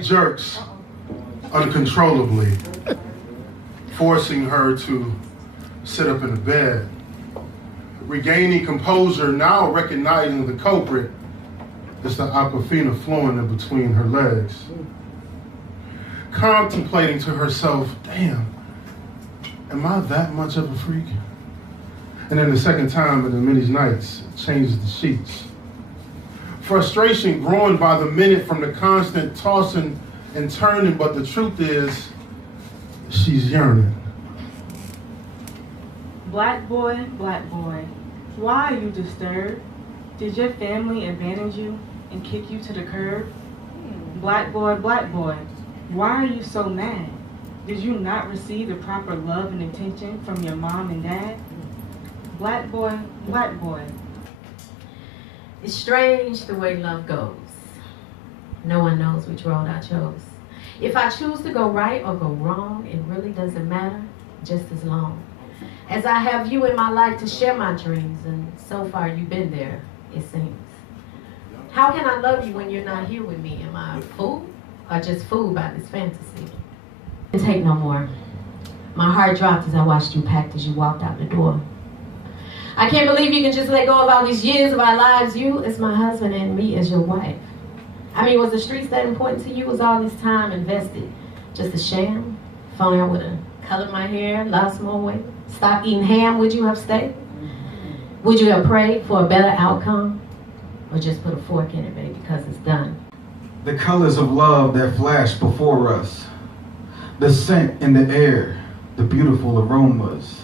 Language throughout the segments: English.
body jerks uncontrollably, forcing her to sit up in the bed. Regaining composure, now recognizing the culprit, is the aquafina flowing in between her legs. Contemplating to herself, damn, am I that much of a freak? And then the second time in the many nights, changes the sheets. Frustration growing by the minute from the constant tossing and turning, but the truth is, she's yearning. Black boy, why are you disturbed? Did your family abandon you and kick you to the curb? Black boy, why are you so mad? Did you not receive the proper love and attention from your mom and dad? Black boy, It's strange the way love goes. No one knows which road I chose. If I choose to go right or go wrong, it really doesn't matter, just as long as I have you in my life to share my dreams, and so far you've been there, it seems. How can I love you when you're not here with me? Am I a fool or just fooled by this fantasy? Take no more. My heart dropped as I watched you packed as you walked out the door. I can't believe you can just let go of all these years of our lives, you as my husband and me as your wife. I mean, was the streets that important to you? Was all this time invested just a sham? If only I would have colored my hair, lost more weight, stopped eating ham, would you have stayed? Would you have prayed for a better outcome? Or just put a fork in it, baby, because it's done? The colors of love that flash before us, the scent in the air, the beautiful aromas,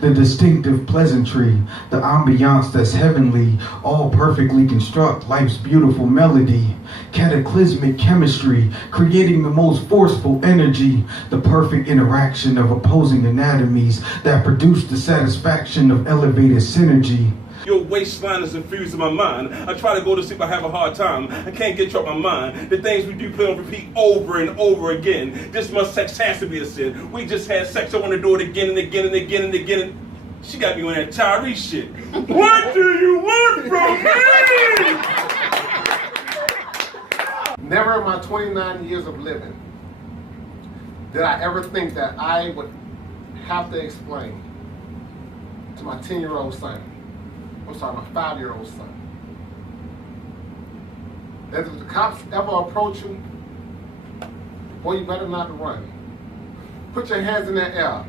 the distinctive pleasantry, the ambiance that's heavenly, all perfectly construct life's beautiful melody, cataclysmic chemistry, creating the most forceful energy, the perfect interaction of opposing anatomies that produce the satisfaction of elevated synergy. Your waistline is infused in my mind. I try to go to sleep, I have a hard time. I can't get you off my mind. The things we do play on repeat over and over again. This much sex has to be a sin. We just had sex, I want to do it again and again and again and again. She got me on that Tyrese shit. What do you want from me? Never in my 29 years of living did I ever think that I would have to explain to my 10-year-old son, I'm sorry, my 5-year-old son, that if the cops ever approach you, boy, you better not run. Put your hands in the air.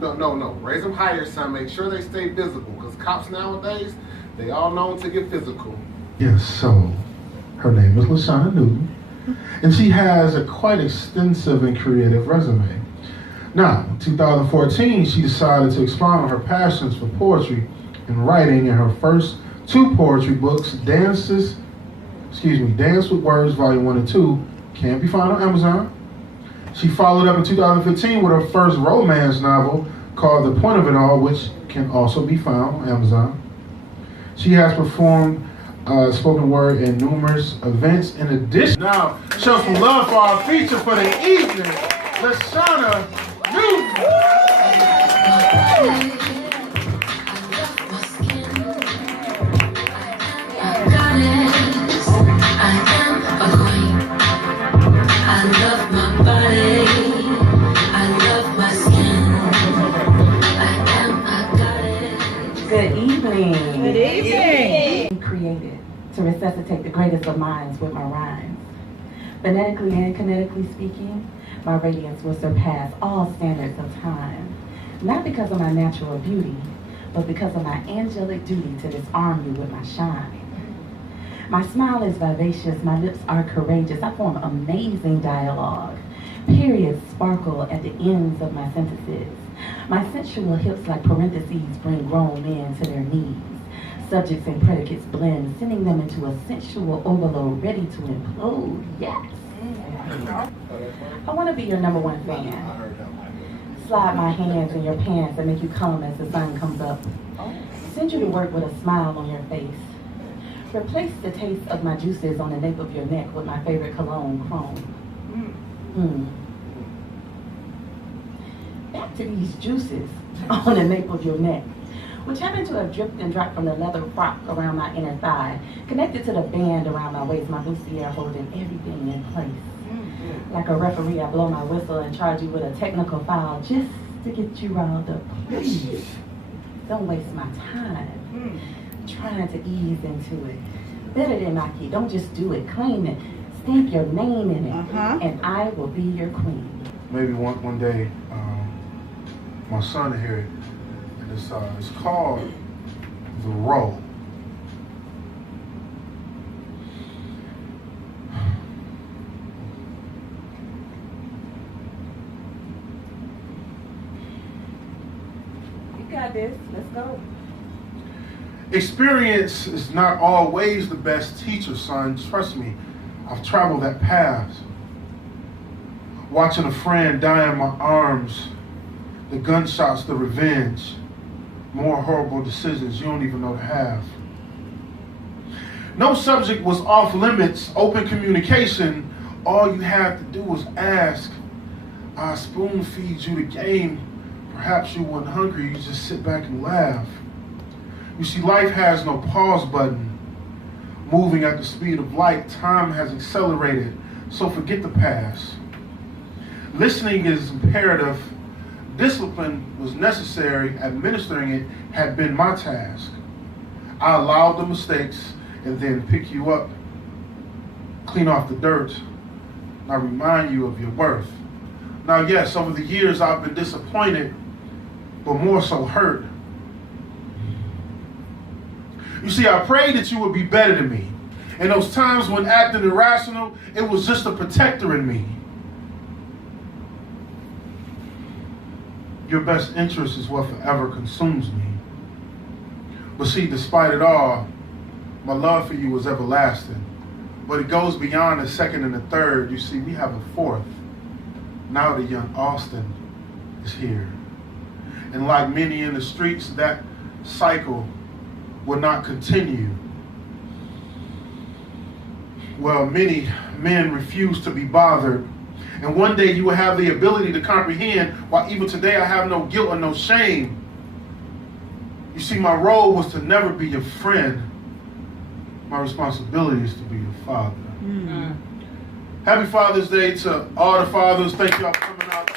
No. Raise them higher, son. Make sure they stay visible, because cops nowadays, they all known to get physical. Yes, so her name is LaShawna Newton, and she has a quite extensive and creative resume. Now, in 2014, she decided to expound on her passions for poetry and writing in her first 2 poetry books, Dance with Words, Volume 1 and 2, can be found on Amazon. She followed up in 2015 with her first romance novel called The Point of It All, which can also be found on Amazon. She has performed spoken word in numerous events. In addition, now show some love for our feature for the evening, LaShawna Newton. Good evening. Good evening. Created to resuscitate the greatest of minds with my rhymes. Phonetically and kinetically speaking, my radiance will surpass all standards of time. Not because of my natural beauty, but because of my angelic duty to disarm you with my shine. My smile is vivacious, my lips are courageous. I form amazing dialogue. Periods sparkle at the ends of my sentences. My sensual hips like parentheses bring grown men to their knees. Subjects and predicates blend, sending them into a sensual overload ready to implode. Yes. I want to be your #1 fan. Slide my hands in your pants and make you come as the sun comes up. Send you to work with a smile on your face. Replace the taste of my juices on the nape of your neck with my favorite cologne, Chrome. Back to these juices on the nape of your neck, which happen to have dripped and dropped from the leather frock around my inner thigh, connected to the band around my waist, my bustier holding everything in place. Like a referee, I blow my whistle and charge you with a technical foul just to get you riled up. Please, don't waste my time trying to ease into it. Better than Nike, don't just do it, claim it. Stamp your name in it, and I will be your queen. Maybe one day, my son will hear it, and it's called The Roll. You got this, let's go. Experience is not always the best teacher, son. Trust me, I've traveled that path. Watching a friend die in my arms, the gunshots, the revenge, more horrible decisions you don't even know to have. No subject was off limits, open communication. All you had to do was ask. I spoon feed you the game. Perhaps you weren't hungry, you just sit back and laugh. You see, life has no pause button. Moving at the speed of light, time has accelerated, so forget the past. Listening is imperative. Discipline was necessary. Administering it had been my task. I allowed the mistakes and then pick you up, clean off the dirt, and I remind you of your worth. Now, yes, over the years I've been disappointed, but more so hurt. You see, I prayed that you would be better than me. In those times when acting irrational, it was just a protector in me. Your best interest is what forever consumes me. But see, despite it all, my love for you is everlasting. But it goes beyond the second and the third. You see, we have a fourth. Now the young Austin is here. And like many in the streets, that cycle will not continue. Well, many men refuse to be bothered. And one day you will have the ability to comprehend why even today I have no guilt or no shame. You see, my role was to never be your friend. My responsibility is to be your father. Happy Father's Day to all the fathers. Thank y'all for coming out.